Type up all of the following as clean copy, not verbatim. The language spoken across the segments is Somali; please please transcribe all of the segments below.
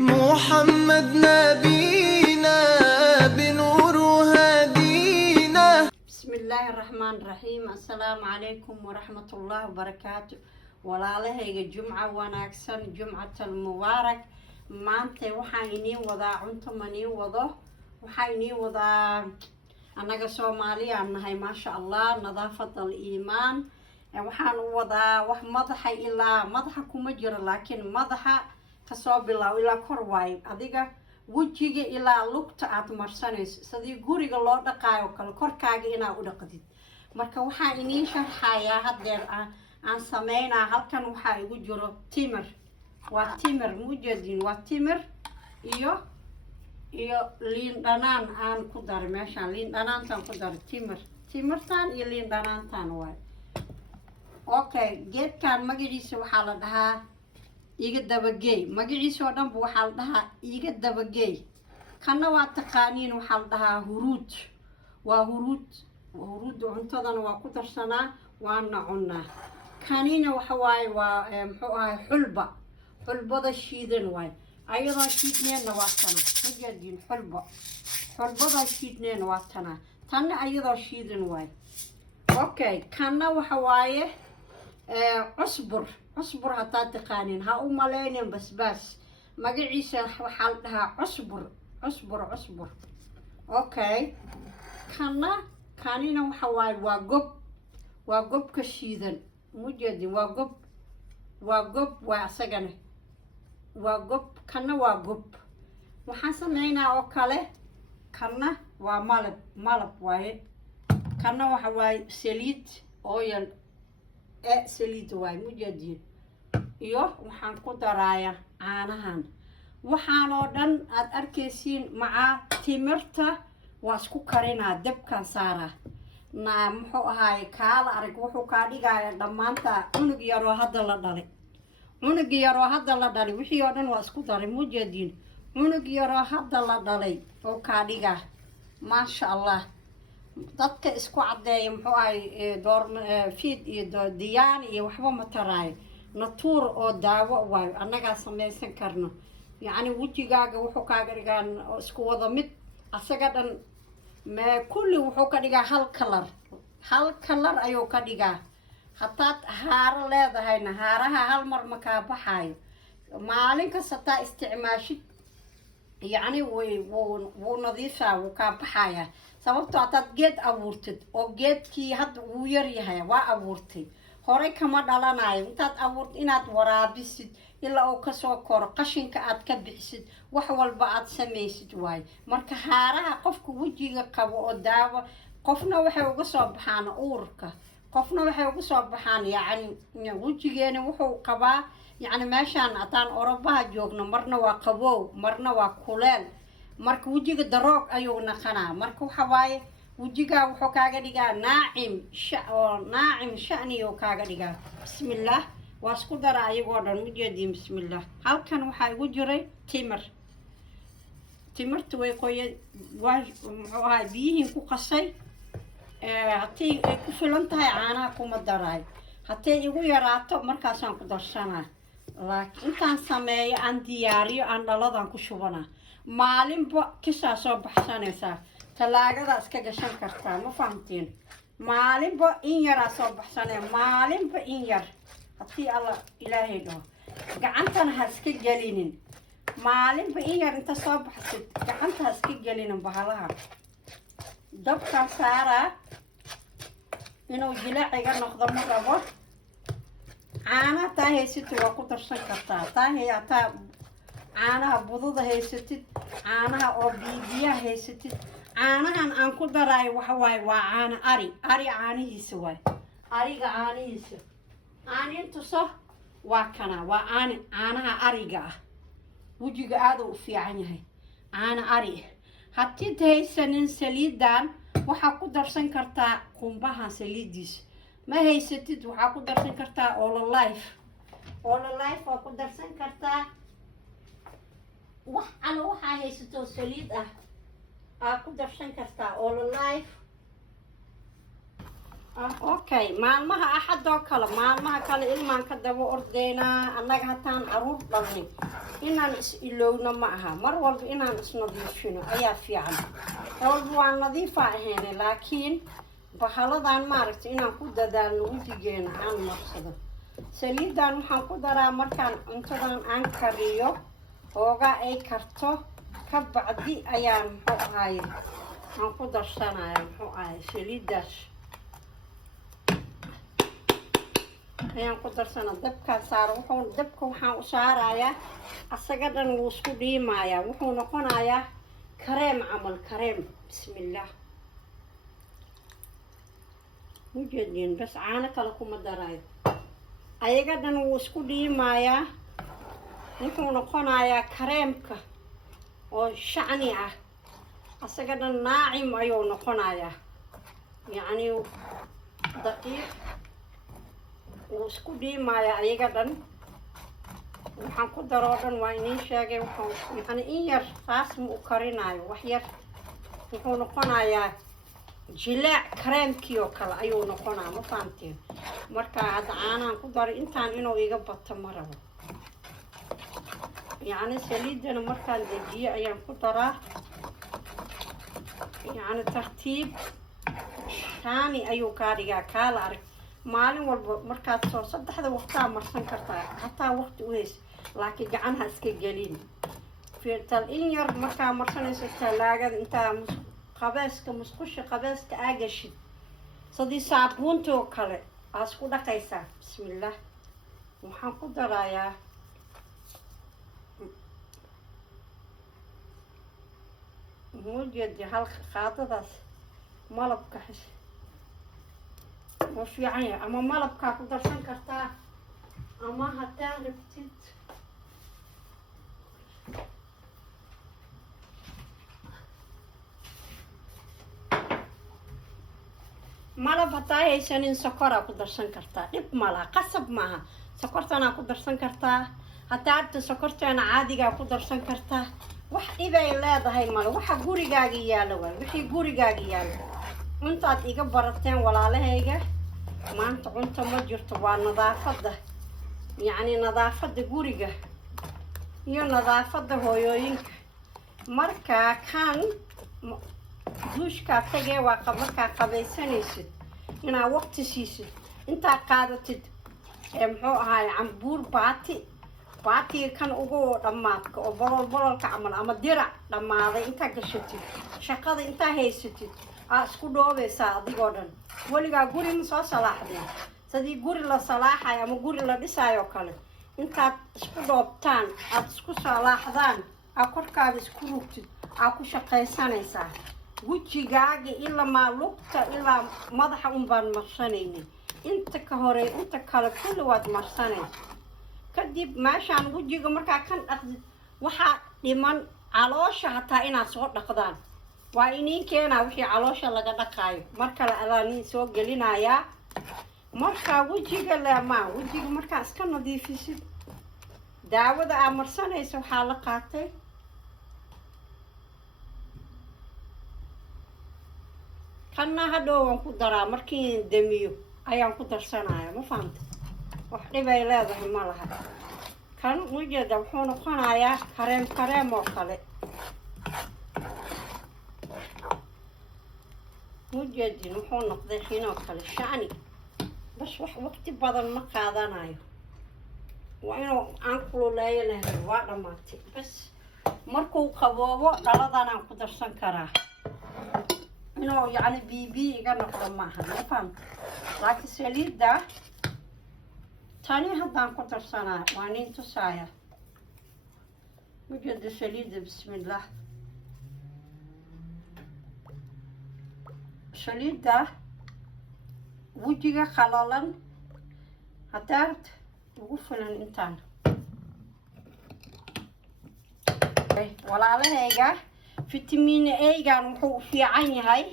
محمد نبينا بنور هدينا. بسم الله الرحمن الرحيم. السلام عليكم ورحمة الله وبركاته. walaalahayga jumca wanaagsan, jumcatal mubaarak. maanta waxaan inii wadaa cunto manii wado. waxaan inii wadaa annaga Soomaaliya nahay maasha Allah, nadaafadal iimaan. waxaan u wadaa wax madaxa ilaa madaxa kuma jiro, laakiin madaxa kasoo bilow ilaa kor waay, adiga wajiga ilaa lugta aad marsanayso sidii guriga loo dhaqaayo kale korkaaga inaad u dhaqdid. marka waxaan inii sharxayaa hadeer aan sameynaa. halkan waxaa igu jiro timir. waa timir mujeedin, waa timir iyo liin dhanaan aan ku daray meeshaan. liin dhanaantaan ku daray timirtaan iyo liin dhanaantaan waay. okay, geedkan magaciisa waxaa la dhahaa iga dabageey. magaciisa oo dhanba waxaa la dhahaa iga dabageey. kana waa taqaaniin, waxaa la dhahaa huruud. waa huruud cuntadana waa ku darsanaa, waana cunaa. kanina waxa waaye waa muxuu ahay xulbada shiidan waay. ayadoo shiidneena waa tana majeedin, xulbada shiidneena waa tanna ayadoo shiidan waay. okay, kana waxa waaye cusbur hataa taqaaniin, ha u maleynin basbaas. magaciisa waxaa la dhahaa cusbur. okay, kanina waxa waaye waa gobka shiidan mujeedin. waa gob waa asagana waa gob. kana waa gob. waxaan sameynaa oo kale, kana waa malab waaye. kana waxa waaye saliid oil saliid waaye mujeedin. iyo waxaan ku daraaya caanahan. waxaan oo dhan aad arkaysiin macaa timirta waa isku karinaa, dabkan saaraa. muxuu ahaay kaala arag wuxuu kaa dhigaya dhammaanta cunug yaroo hadda la dhalay. wixii oo dhan waa isku daray mujeedin. cunug yaroo hadda la dhalay oo kaa dhigaa maasha Allah. dadka isku cadeeya muxuu ahay fiid iyo diyaan iyo waxba ma taraayo. natuur oo daawo waayo, annagaa samaysan karno. yacni wejigaaga wuxuu kaaga dhigaa isku wada mid, asaga dhan kulli wuxuu ka dhigaa hal kalar ayuu ka dhigaa. hataad haaro leedahayna haaraha hal mar ma kaa baxaayo. maalin kasta taa isticmaashid yacni wuu nadiifaa, wuu kaa baxayaa. sababtoo hataad geed abuurtid oo geedkii hadda wuu yar yahay, waa abuurtay horey kama dhalanayo. intaad abuurtid inaad waraabisid ilaa uu kasoo koro, qashinka aad ka bixisid, wax walba aad samaysid waaye. marka haaraha qofka wejiga qabo oo daawo, qofna waxay uga soo baxaan uurka, qofna waxay uga soo baxaan yacni wejigeena wuxuu qabaa. yacni meeshaan haddaan Orobaha joogno marna waa qabow marna waa kuleel. marka wejiga daroog ayuu naqanaa. marka waxa waaye wejigaa wuxuu kaaga dhigaa naacim sha'ni oo kaaga dhigaa. bismillaah, waa isku dara ayagoo dhan mujeediin. bismillaah. halkan waxaa igu jiray timirta way qoyan, muxuu ahay biyihiin ku qasay. haddii ay ku filan tahay caanaha kuma daraay, haddii igu yaraato markaasaan ku darsanaa. laakiin intaan sameeyo aan diyaariyo aan dhaladan ku shubanaa. maalinba kisaa soo baxsanaysaa, talaagada iska gashan kartaa, ma fahamtiin? maalinba in yaraa soo baxsanaya, maalinba in yar. haddii alla ilaahay dhaho gacantana ha iska gelinin. maalinba in yar inta soo baxsid gacanta ha iska gelinin bahalaha. dabkan saaraa inuu jilaaciga noqdo ma rabo. caanaha taa haysatid waa ku darsan kartaa. hataa caanaha bududa haysatid, caanaha oo biyaha haysatid. caanahan aan ku daraayo waxa waaye waa caano ari caanihiisa waaye. ariga caanihiisa caanintuso waa kana, waa caanaha ariga ah. wejiga aad u fiican yahay caano ari. haddiid haysanin saliidan waxaa ku darsan kartaa qumbaha saliidiisa. ma haysatid waxaa ku darsan kartaa ololife waa ku darsan kartaa. wax alla waxaa haysato saliid ah aa ku darsan kartaa ololife. okay, maalmaha axad oo kale, maalmaha kale ilmaan ka daba ordeynaa. annaga hataan caruur dhalnay inaan is ilowno ma aha mar walba inaan isnadiifino ayaa fiican walba waan nadiifa ahayn laakiin bahaladan maaragtay inaan ku dadaalno wajigeena aan marsado saliidan waxaan ku daraa markaan cuntadan aan kariyo ooga ay karto ka bacdi ayaan muxuu ahaay aan ku darsanayaa muxuu ahaay saliidaas ayaan ku darsanaa dabkaa saaro dabka waxaan u saarayaa asaga dhan wuu isku dhiimayaa wuxuu noqonayaa kareem camal kareem bismillaah mujeedin bas caano kale kuma daraayo ayaga dhan wuu isku dhiimayaa wuxuu noqonayaa kareemka oo shacni ah asaga dhan naacim ayuu noqonayaa yacni daqiiq wuu isku dhiimayaa ayaga dhan waxaan ku daroo dhan waa iniin sheegay wuxuu yacni in yar saas ma u karinaayo wax yar wuxuu noqonayaa jilaac kareemkii oo kale ayuu noqonaa ma fahamteen marka hadda caanahan ku daray intaan inuu iga bato ma rabo yacni saliidana markaan dejiyo ayaan ku daraa yacni tartiib shaani ayuu kaa dhigaa kaala arag maalin walba markaad soo saddexda waqtaa marsan kartaa hataa waqti u haysa laakiin gacanha iska gelin fiirtal in yar markaa marsanayso talaagada intaa qabeeska musqusha qabeeska aa gashid sidii saabuunta oo kale aa isku dhaqaysaa bismillaah waxaan ku darayaa mujeedi hal qaadadaas malabka xis waa fiican yahay ama malabkaa ku darsan kartaa ama hadaa rabtid malab hadaa haysanin sokoraa ku darsan kartaa dhib malaha qasab maaha sokortanaa ku darsan kartaa hadaa arta sokorteena caadigaa ku darsan kartaa wax dhibay leedahay male waxa gurigaaga yaalo waay wixii gurigaaga yaalo cuntaad iga barateen walaalahayga maanta cunto ma jirto waa nadaafada yacni nadaafada guriga iyo nadaafada hooyooyinka markaa kan duushkaa tagee waa markaa qabaysanaysid inaad waqti siisid intaa qaadatid muxuu ahaay cambuur baatiga kan ugu dhammaadka oo bololka camal ama dirac dhammaaday intaa gashatid shaqada intaa haysatid aa isku dhoobaysaa adigoo dhan weligaa guri ma soo salaaxdeen sidii guri la salaaxayo ama guri la dhisaayo kale intaad isku dhoobtaan aad isku salaaxdaan aa korkaada isku rugtid aa ku shaqaysanaysaa wejigaaga ilaa lugta ilaa madaxa unbaan marsanaynin inta ka hore inta kale kulli waad marsanaysa kadib meeshaan wejiga markaa kan dhaqdid waxaa dhiman caloosha hataa inaad soo dhaqdaan waa iniin keenaa wixii caloosha laga dhaqaayo mar kale adaan soo gelinayaa markaa wejiga leemaa wejiga markaa iska nadiifisid daawada aa marsanaysa waxaa la qaatay kanna hadhow waan ku daraa markii damiyo ayaan ku darsanaya ma fahamta wax dhibay leedahay ma laha kan ujeeda wuxuu noqonayaa kareem oo kale ujeedin wuxuu noqday xinoo kale shacni bas wax waqti badan ma qaadanayo waa inuu aan kululeeyo lahay waa dhammaatay bas markuu qaboobo dhaladanaan ku darsan karaa inuu yacni bibi iga noqdo maaha ma fahamta laakiin saliidda tani haddaan ku darsanaa waa nin tusaaya ujeeda saliidda bismillaah saliidda wejiga qalalan hadaad ugu filan intaan walaalahayga fitamiin A-gan wuxuu fiican yahay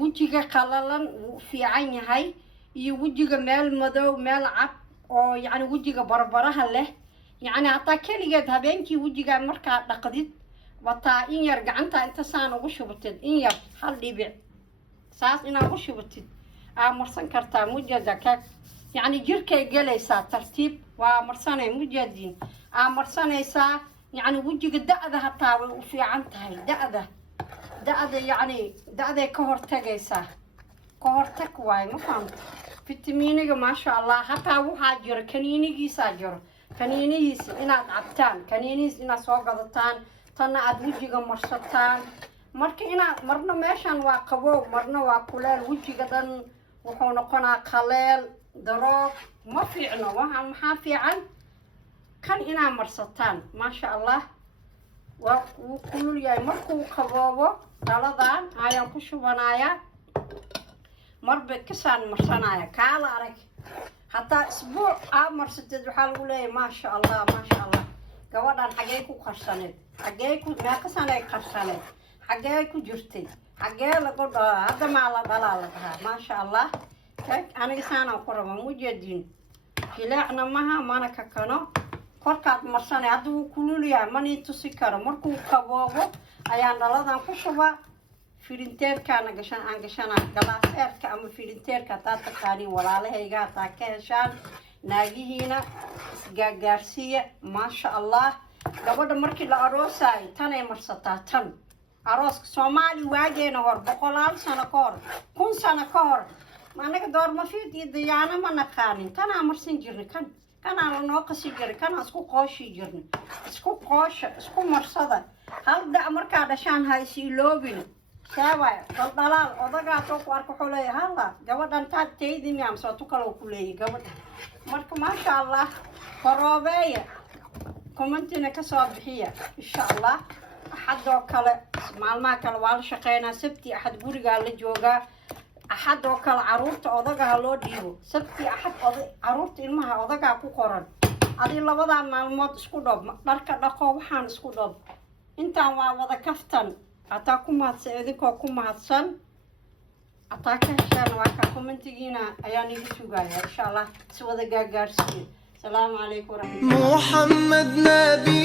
wejiga qalalan wuu fiican yahay iyo wejiga meel madow meel cad oo yacni wejiga barbaraha leh yacni hataa keligeed habeenkii wejigaan markaa dhaqdid wataa in yar gacanta inta saan ugu shubatid in yar hal dhibic saas inaad ugu shubatid aa marsan kartaa mujeeda ka yacni jirkay gelaysaa tartiib waa marsanay mujeediin مرسانيسا يعني وجهك دأده حتى وفي عنتها دأده يعني دأده كهرتجيسا كهرتك واي ما فهمت فيتامينك ما شاء الله حتى وحاجر كنيني ساجر كنيني إن عبتان كنيني إن سوقتان تنا أدوجي مرستان مرك إن مرنا ماشان واقبو مرنا واقولال وجهي قدن وحنا قنا قلال دروك ما في عنا وهم حافي عن كان إن مرستان ما شاء الله وكل يوم مركو قبوه دلدان هاي أنكشوا بنايا مربى كسان مرسنايا كالارك حتى أسبوع مرستد وحال ولاي ما شاء الله ما شاء الله قوادان حقيقو قرصانيد حقيقو ما كساناي قرصانيد حقيقو جرتي حقيقو لقود هذا ما على دلالتها ما شاء الله أنا كسانا قرما مجدين كلاعنا مها ما نككنا korkaad marsanay haduu kululaya mani tusi karo markuu qaboobo ayaan dhaladan ku shuba filinteerkana gashan aan gashana galaaseerka ama filinteerka taad taqaaniin walaalahayga taa ka heshaan naagihiina isgaagaarsiya maasha allah gabadha markii la aroosay tanay marsataa tan arooska Soomaali waageena hor 100 sano ka hor 1000 sano ka hor anaga door ma fiid diyaana ma naqaanin tan amarsan jirnay kan أنا ناقصي جري كان أسكو قاشي جرني أسكو قاش أسكو مرصدة هل ده أمرك علشان هاي سيلوبين سواء الضلال أضاع توك واركو حولي هلا جواد أنت تيدي ميام صوتك لو كلي جواد مركو ما شاء الله قرابية كومنتنا كصباحية إن شاء الله أحد وكلا مع كلا والشقينا سبتي أحد بوري قال لي جوجا أحد وكل عروت أضاع هلو ديو سبتي أحد عروت إلمها أضاع كو قرن هذه اللي وضع معلومات سكودب مركز دقوا وحان سكودب أنت وضع كفتن أتاكم هتسألكم هتسن أتاك هشان وكاكم أنتجينا أياني بتوجاي إن شاء الله سوى ذا جارسي السلام عليكم ورحمة الله محمد نبي